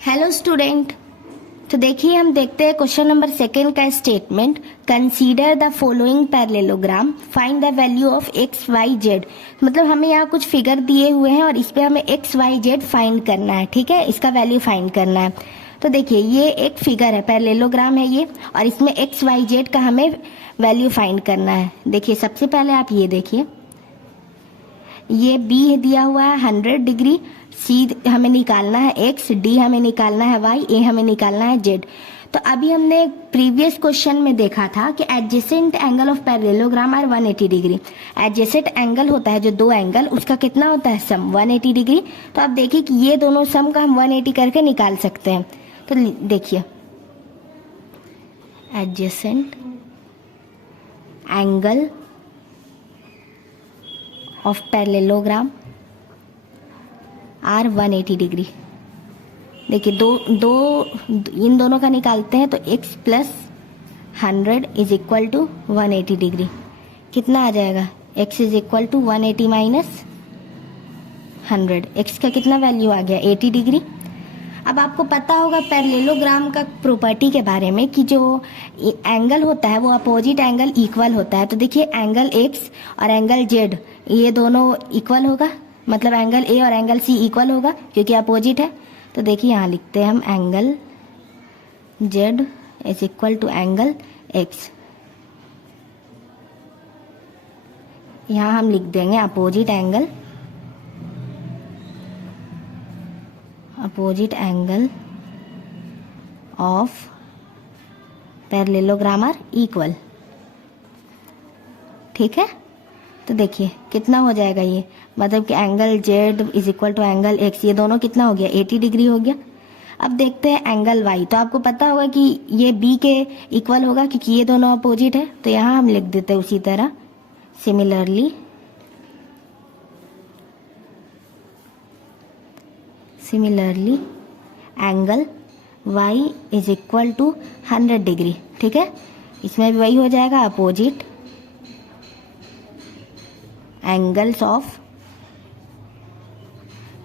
Hello student. तो देखिए हम देखते हैं क्वेश्चन नंबर सेकेंड का statement. Consider the following parallelogram, find the value of x y z. मतलब हमें यहाँ कुछ फिगर दिए हुए हैं और इस पे हमें एक्स वाई जेड फाइंड करना है। ठीक है, इसका वैल्यू फाइंड करना है। तो देखिए ये एक फिगर है, पैरेललोग्राम है ये, और इसमें एक्स वाई जेड का हमें वैल्यू फाइंड करना है। देखिए सबसे पहले आप ये देखिए, ये बी दिया हुआ है 100 डिग्री, सी हमें निकालना है एक्स, डी हमें निकालना है वाई, ए हमें निकालना है जेड। तो अभी हमने प्रीवियस क्वेश्चन में देखा था कि adjacent angle of parallelogram are 180 degree. Adjacent angle होता है जो दो एंगल, उसका कितना होता है सम 180 डिग्री। तो आप देखिए कि ये दोनों सम का हम 180 करके निकाल सकते हैं। तो देखिए adjacent angle of parallelogram are 180 degree. देखिए दो इन दोनों का निकालते हैं तो x plus 100 is equal to 180 degree. कितना आ जाएगा, x is equal to 180 minus 100। x का कितना वैल्यू आ गया 80 डिग्री। अब आपको पता होगा पैरेललोग्राम का प्रॉपर्टी के बारे में कि जो एंगल होता है वो अपोजिट एंगल इक्वल होता है। तो देखिए एंगल x और एंगल z ये दोनों इक्वल होगा, मतलब एंगल A और एंगल C इक्वल होगा क्योंकि अपोजिट है। तो देखिए यहाँ लिखते हैं हम angle Z is equal to angle X। यहाँ हम लिख देंगे opposite angle of parallelogram are equal. ठीक है, तो देखिए कितना हो जाएगा ये, मतलब कि angle Z is equal to angle X, ये दोनों कितना हो गया 80 डिग्री हो गया। अब देखते हैं एंगल Y। तो आपको पता होगा कि ये B के इक्वल होगा क्योंकि ये दोनों अपोजिट है। तो यहाँ हम लिख देते हैं उसी तरह similarly angle Y is equal to 100 degree. ठीक है, इसमें भी वही हो जाएगा, opposite angles of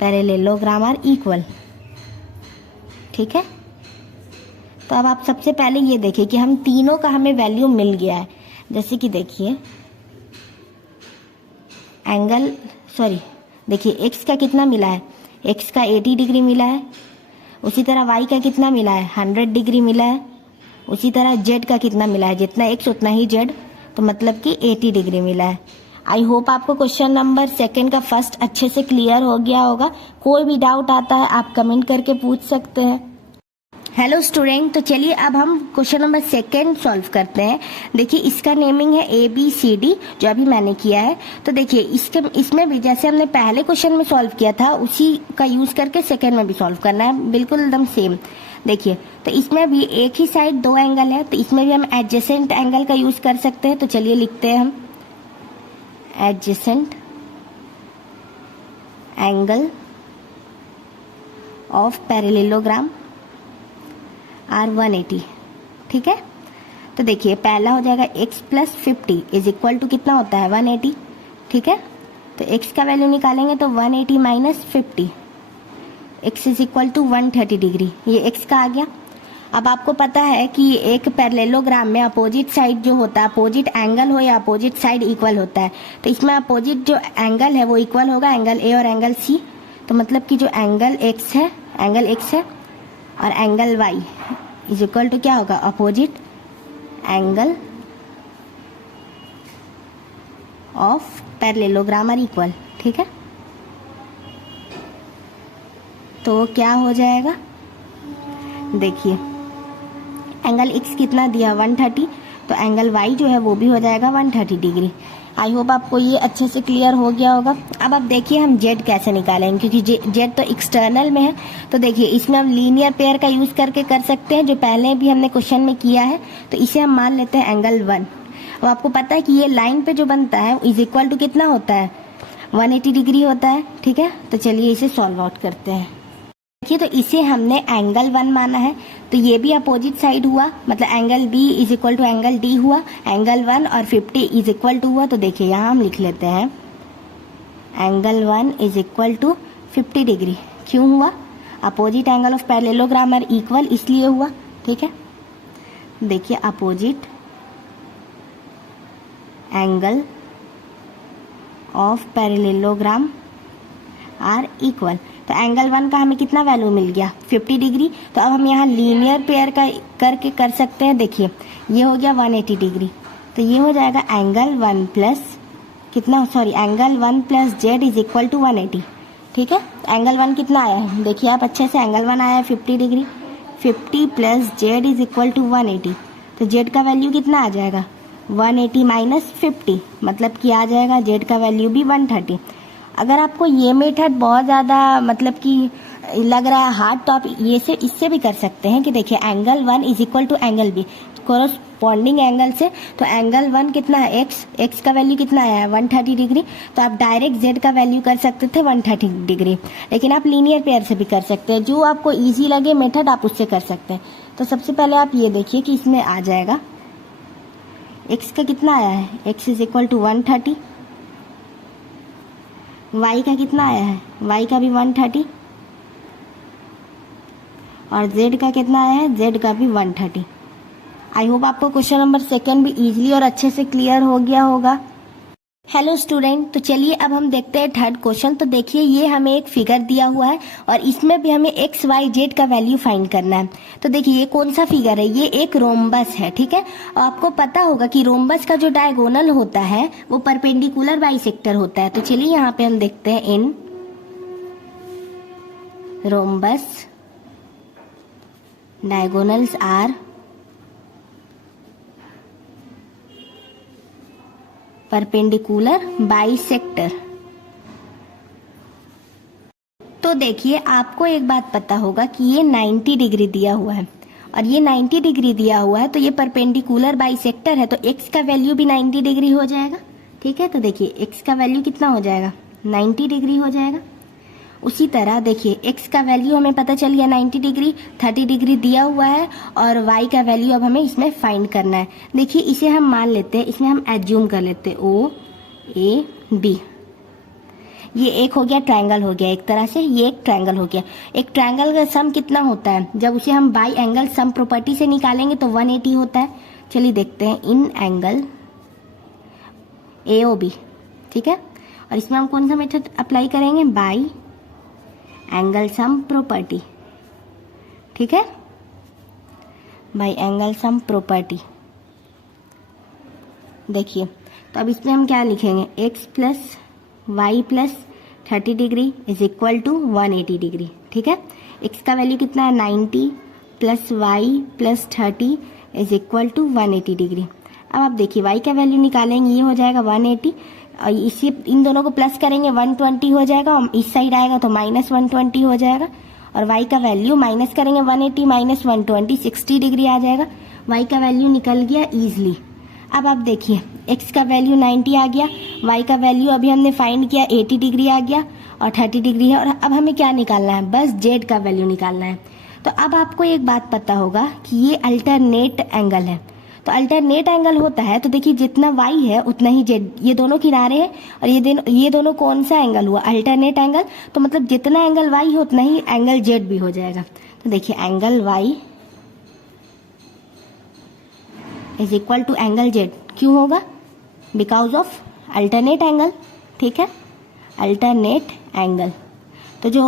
parallelogram are equal. ठीक है, तो अब आप सबसे पहले ये देखिए कि हम तीनों का हमें वैल्यू मिल गया है। जैसे कि देखिए देखिए x का कितना मिला है, x का 80 डिग्री मिला है। उसी तरह y का कितना मिला है 100 डिग्री मिला है। उसी तरह z का कितना मिला है, जितना x उतना ही z, तो मतलब कि 80 डिग्री मिला है। आई होप आपको क्वेश्चन नंबर सेकेंड का फर्स्ट अच्छे से क्लियर हो गया होगा। कोई भी डाउट आता है आप कमेंट करके पूछ सकते हैं। हेलो स्टूडेंट, तो चलिए अब हम क्वेश्चन नंबर सेकेंड सॉल्व करते हैं। देखिए इसका नेमिंग है ABCD जो अभी मैंने किया है। तो देखिए इसमें भी जैसे हमने पहले क्वेश्चन में सॉल्व किया था उसी का यूज करके सेकेंड में भी सॉल्व करना है, बिल्कुल एकदम सेम। देखिए तो इसमें भी एक ही साइड दो एंगल है, तो इसमें भी हम एडजेसेंट एंगल का यूज कर सकते हैं। तो चलिए लिखते हैं हम adjacent angle of parallelogram are 180। ठीक है, तो देखिए पहला हो जाएगा x plus 50 is equal to कितना होता है 180। ठीक है, तो x का वैल्यू निकालेंगे तो 180 minus 50, x is equal to 130 degree, ये x का आ गया। अब आपको पता है कि एक पैरेललोग्राम में अपोजिट साइड जो होता है, अपोजिट एंगल हो या अपोजिट साइड इक्वल होता है। तो इसमें अपोजिट जो एंगल है वो इक्वल होगा एंगल A और एंगल C। तो मतलब कि जो एंगल x है और angle Y is equal to क्या होगा, opposite angle of parallelogram are equal. ठीक है, तो क्या हो जाएगा, देखिए एंगल x कितना दिया 130, तो एंगल y जो है वो भी हो जाएगा 130 डिग्री। आई होप आपको ये अच्छे से क्लियर हो गया होगा। अब आप देखिए हम z कैसे निकालेंगे, क्योंकि z तो एक्सटर्नल में है। तो देखिए इसमें हम लीनियर पेयर का यूज करके कर सकते हैं, जो पहले भी हमने क्वेश्चन में किया है। तो इसे हम मान लेते हैं एंगल 1। अब आपको पता है कि ये लाइन पे जो बनता है इज इक्वल टू कितना होता है 180 डिग्री होता है। ठीक है, तो चलिए इसे सॉल्व आउट करते हैं। देखिए तो इसे हमने एंगल 1 माना है, तो ये भी अपोजिट साइड हुआ, मतलब angle B is equal to angle D हुआ, एंगल 1 और 50 इज इक्वल टू हुआ। तो देखिए यहाँ हम लिख लेते हैं angle 1 is equal to 50 degree. क्यों हुआ, opposite angle of parallelogram are equal इसलिए हुआ, ठीक है। देखिए opposite angle of parallelogram are equal, तो एंगल 1 का हमें कितना वैल्यू मिल गया 50 डिग्री। तो अब हम यहाँ लीनियर पेयर का करके कर सकते हैं। देखिए ये हो गया 180 डिग्री, तो ये हो जाएगा एंगल 1 प्लस कितना, sorry angle 1 plus z is equal to 180, ठीक है। एंगल 1 कितना आया है, देखिए आप अच्छे से, एंगल 1 आया है 50 degree, 50 plus z is equal to 180, तो जेड का वैल्यू कितना आ जाएगा 180 माइनस 50, मतलब कि आ जाएगा जेड का वैल्यू भी 130। अगर आपको ये मेथड बहुत ज़्यादा मतलब कि लग रहा है हार्ड, तो आप ये से इससे भी कर सकते हैं कि देखिए angle 1 is equal to angle B, corresponding angle से, तो एंगल 1 कितना है एक्स का वैल्यू कितना आया है 130 डिग्री, तो आप डायरेक्ट जेड का वैल्यू कर सकते थे 130 डिग्री, लेकिन आप लीनियर पेयर से भी कर सकते हैं, जो आपको ईजी लगे मेथड आप उससे कर सकते हैं। तो सबसे पहले आप ये देखिए कि इसमें आ जाएगा एक्स का कितना आया है, x is equal to 130, y का कितना आया है, वाई का भी 130, और जेड का कितना आया है, जेड का भी 130। आई होप आपको क्वेश्चन नंबर 2 भी इजीली और अच्छे से क्लियर हो गया होगा। हेलो स्टूडेंट, तो चलिए अब हम देखते हैं 3rd क्वेश्चन। तो देखिए ये हमें एक फिगर दिया हुआ है और इसमें भी हमें एक्स वाई जेड का वैल्यू फाइंड करना है। तो देखिए ये कौन सा फिगर है, ये एक रोम्बस है, ठीक है। और आपको पता होगा कि रोम्बस का जो डायगोनल होता है वो परपेंडिकुलर बाइसेक्टर होता है। तो चलिए यहाँ पे हम देखते हैं in rhombus diagonals are perpendicular bisector. तो देखिए आपको एक बात पता होगा कि ये 90 डिग्री दिया हुआ है और ये 90 डिग्री दिया हुआ है, तो ये परपेंडिकुलर बाइसेक्टर है, तो x का वैल्यू भी 90 डिग्री हो जाएगा, ठीक है। तो देखिए x का वैल्यू कितना हो जाएगा 90 डिग्री हो जाएगा। उसी तरह देखिए x का वैल्यू हमें पता चल गया 90 डिग्री, 30 डिग्री दिया हुआ है, और y का वैल्यू अब हमें इसमें फाइंड करना है। देखिए इसे हम मान लेते हैं, इसमें हम एज्यूम कर लेते हैं O A B, ये एक हो गया ट्रायंगल हो गया, एक तरह से ये एक ट्रायंगल हो गया। एक ट्रायंगल का सम कितना होता है, जब उसे हम बाई एंगल सम प्रॉपर्टी से निकालेंगे तो 180 होता है। चलिए देखते हैं इन एंगल AOB, ठीक है। और इसमें हम कौन सा मेथड अप्लाई करेंगे, बाई एंगल सम प्रॉपर्टी, ठीक है, बाई एंगल सम प्रॉपर्टी। देखिए तो अब इसमें हम क्या लिखेंगे, x plus y plus 30 degree is equal to 180 degree, ठीक है। x का वैल्यू कितना है 90 plus y plus 30 is equal to 180 degree. अब आप देखिए y का वैल्यू निकालेंगे, ये हो जाएगा 180, और इसी इन दोनों को प्लस करेंगे 120 हो जाएगा, और इस साइड आएगा तो माइनस 120 हो जाएगा, और y का वैल्यू माइनस करेंगे 180 माइनस 120 60 डिग्री आ जाएगा। y का वैल्यू निकल गया इजीली। अब आप देखिए x का वैल्यू 90 आ गया, y का वैल्यू अभी हमने फाइंड किया 80 डिग्री आ गया, और 30 डिग्री है, और अब हमें क्या निकालना है, बस z का वैल्यू निकालना है। तो अब आपको एक बात पता होगा कि ये अल्टरनेट एंगल है, तो अल्टरनेट एंगल होता है, तो देखिए जितना y है उतना ही z, ये दोनों किनारे हैं, और ये दोनों कौन सा एंगल हुआ, अल्टरनेट एंगल, तो मतलब जितना एंगल y है उतना ही एंगल z भी हो जाएगा। तो देखिए angle y is equal to angle z, क्यों होगा, बिकॉज ऑफ अल्टरनेट एंगल, ठीक है, अल्टरनेट एंगल। तो जो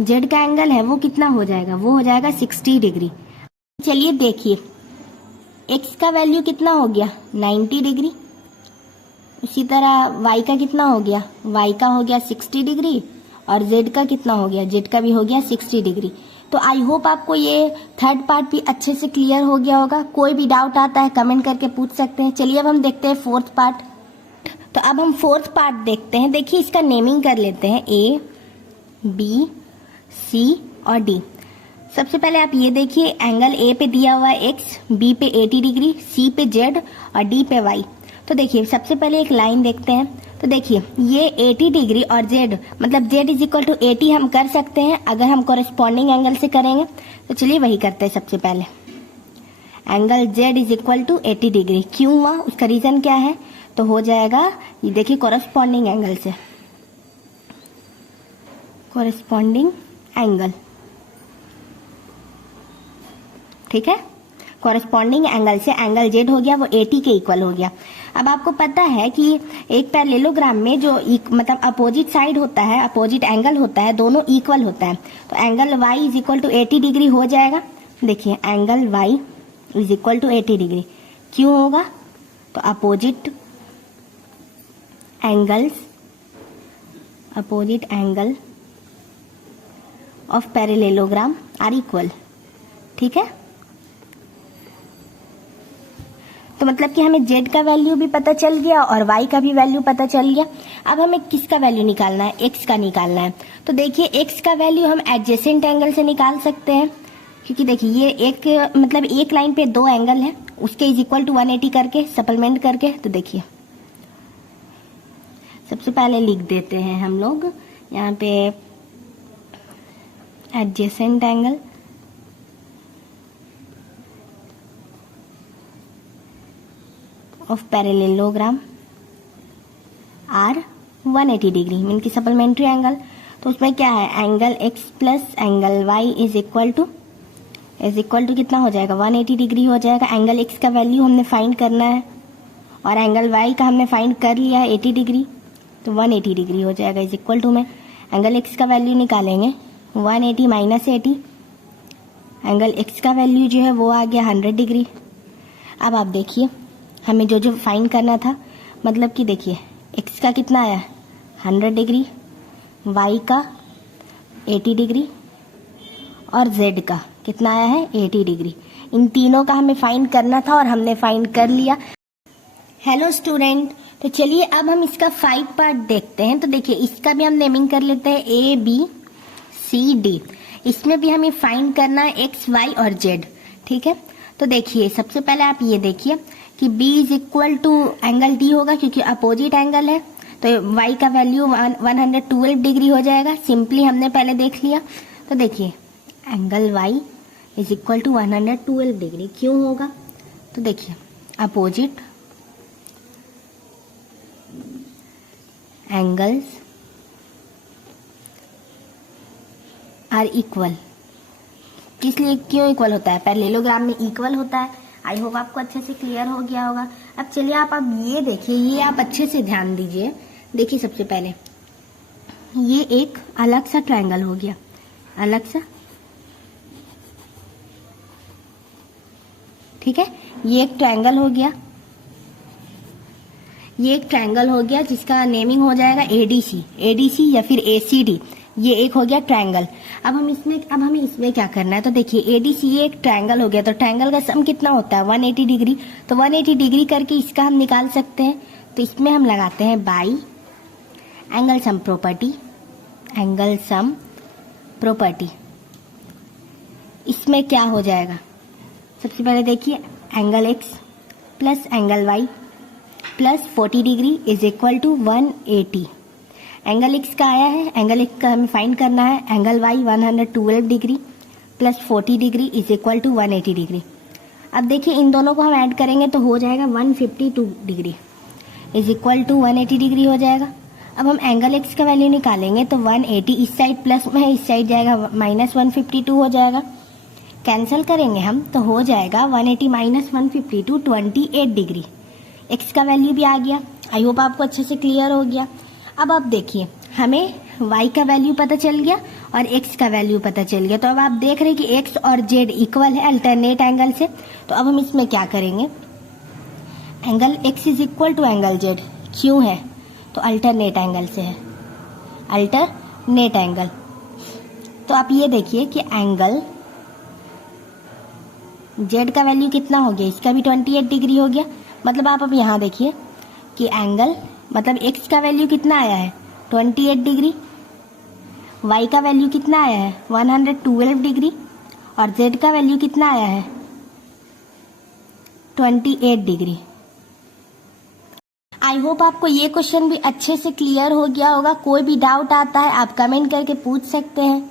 z का एंगल है वो कितना हो जाएगा, वो हो जाएगा 60 डिग्री। चलिए देखिए x का वैल्यू कितना हो गया 90 डिग्री, उसी तरह y का कितना हो गया, y का हो गया 60 डिग्री, और z का कितना हो गया, z का भी हो गया 60 डिग्री। तो आई होप आपको ये 3rd पार्ट भी अच्छे से क्लियर हो गया होगा। कोई भी डाउट आता है कमेंट करके पूछ सकते हैं। चलिए अब हम देखते हैं 4th पार्ट। तो अब हम 4th पार्ट देखते हैं। देखिए इसका नेमिंग कर लेते हैं A, B, C और D। सबसे पहले आप ये देखिए एंगल A पे दिया हुआ है x, B पे 80 डिग्री, C पे z और D पे y। तो देखिए सबसे पहले एक लाइन देखते हैं। तो देखिए ये 80 डिग्री और z मतलब z इज इक्वल टू 80 हम कर सकते हैं अगर हम कॉरेस्पॉन्डिंग एंगल से करेंगे। तो चलिए वही करते हैं। सबसे पहले angle z is equal to 80 degree क्यों हुआ, उसका रीजन क्या है, तो हो जाएगा ये देखिए कॉरेस्पॉन्डिंग एंगल से, कॉरेस्पॉन्डिंग एंगल ठीक है। कॉरेस्पॉन्डिंग एंगल से एंगल जेड हो गया वो 80 के इक्वल हो गया। अब आपको पता है कि एक पैरेललोग्राम में जो मतलब अपोजिट साइड होता है, अपोजिट एंगल होता है, दोनों इक्वल होता है। तो angle y is equal to 80 degree हो जाएगा। देखिए angle y is equal to 80 degree क्यों होगा? तो opposite angle of parallelogram are equal. ठीक है, तो मतलब कि हमें z का वैल्यू भी पता चल गया और y का भी वैल्यू पता चल गया। अब हमें किसका वैल्यू निकालना है? x का निकालना है। तो देखिए x का वैल्यू हम एडजेसेंट एंगल से निकाल सकते हैं, क्योंकि देखिए ये एक मतलब एक लाइन पे दो एंगल है, उसके इज इक्वल टू 180 करके सप्लीमेंट करके। तो देखिए सबसे पहले लिख देते हैं हम लोग यहाँ पे adjacent angle of parallelogram are 180 degree mean की सप्लीमेंट्री एंगल। तो उसमें क्या है? Angle x plus angle y is equal to कितना हो जाएगा? 180 डिग्री हो जाएगा। एंगल x का वैल्यू हमने फाइंड करना है और एंगल y का हमने फाइंड कर लिया है 80 डिग्री, तो 180 डिग्री हो जाएगा इज इक्वल टू में एंगल x का वैल्यू निकालेंगे 180 माइनस 80, एंगल x का वैल्यू जो है वो आ गया 100 डिग्री। अब आप देखिए हमें जो फाइंड करना था, मतलब कि देखिए x का कितना आया 100 डिग्री, y का 80 डिग्री और z का कितना आया है 80 डिग्री। इन तीनों का हमें फाइंड करना था और हमने फाइंड कर लिया। हेलो स्टूडेंट, तो चलिए अब हम इसका 5 पार्ट देखते हैं। तो देखिए इसका भी हम नेमिंग कर लेते हैं ABCD। इसमें भी हमें फाइंड करना है x, y और z। ठीक है, तो देखिए सबसे पहले आप ये देखिए कि B is equal to angle D होगा, क्योंकि अपोजिट एंगल है। तो y का वैल्यू 112 डिग्री हो जाएगा। सिंपली हमने पहले देख लिया। तो देखिए angle y is equal to 112 degree क्यों होगा? तो देखिए अपोजिट एंगल्स आर इक्वल। किसलिए क्यों इक्वल होता है? पैरेललोग्राम में इक्वल होता है। आई होप आपको अच्छे से क्लियर हो गया होगा। अब चलिए आप अब ये देखिए, ये आप अच्छे से ध्यान दीजिए। देखिए सबसे पहले ये एक अलग सा ट्रायंगल हो गया, अलग सा। ठीक है, ये एक ट्रायंगल हो गया, ये एक ट्रायंगल हो गया जिसका नेमिंग हो जाएगा ADC या फिर ACD। ये एक हो गया ट्रायंगल। अब हमें इसमें क्या करना है? तो देखिए ADC ये एक ट्रायंगल हो गया, तो ट्रायंगल का सम कितना होता है 180 डिग्री। तो 180 डिग्री करके इसका हम निकाल सकते हैं। तो इसमें हम लगाते हैं बाई एंगल सम प्रॉपर्टी। इसमें क्या हो जाएगा? सबसे पहले देखिए angle x plus angle y plus 40 degree is equal to 180। Angle x का आया है, एंगल x का हमें फाइंड करना है। Angle y 112 degree plus 40 degree is equal to 180 degree. अब देखिए इन दोनों को हम ऐड करेंगे तो हो जाएगा 152 degree is equal to 180 degree हो जाएगा। अब हम एंगल x का वैल्यू निकालेंगे तो 180 इस साइड प्लस में है, इस साइड जाएगा माइनस 152 हो जाएगा। कैंसिल करेंगे हम तो हो जाएगा 180 माइनस 152 28 डिग्री। x का वैल्यू भी आ गया। आई होप आपको अच्छे से क्लियर हो गया। अब आप देखिए हमें y का वैल्यू पता चल गया और x का वैल्यू पता चल गया। तो अब आप देख रहे हैं कि x और z इक्वल है अल्टरनेट एंगल से। तो अब हम इसमें क्या करेंगे? Angle x is equal to angle z क्यों है? तो अल्टरनेट एंगल से है, अल्टरनेट एंगल। तो आप ये देखिए कि एंगल z का वैल्यू कितना हो गया? इसका भी 28 डिग्री हो गया। मतलब आप अब यहाँ देखिए कि एंगल मतलब x का वैल्यू कितना आया है 28 डिग्री, y का वैल्यू कितना आया है 112 डिग्री और z का वैल्यू कितना आया है 28 डिग्री। आई होप आपको ये क्वेश्चन भी अच्छे से क्लियर हो गया होगा। कोई भी डाउट आता है आप कमेंट करके पूछ सकते हैं।